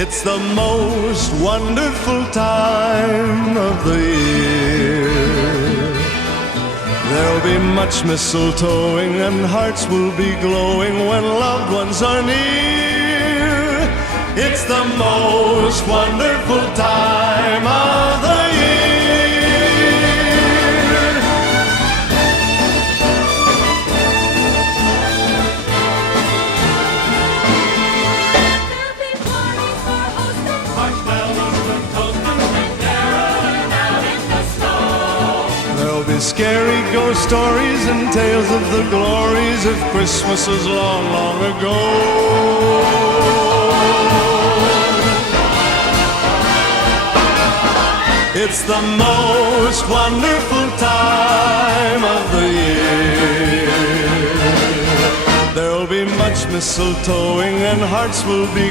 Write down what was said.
It's the most wonderful time of the year. There'll be much mistletoeing and hearts will be glowing when loved ones are near. It's the most wonderful time of the year. There'll be parties for hosting, marshmallows for toasting, and caroling out in the snow. There'll be scary ghost stories and tales of the glories of Christmases long, long ago. It's the most wonderful time of the year. There'll be much mistletoeing and hearts will be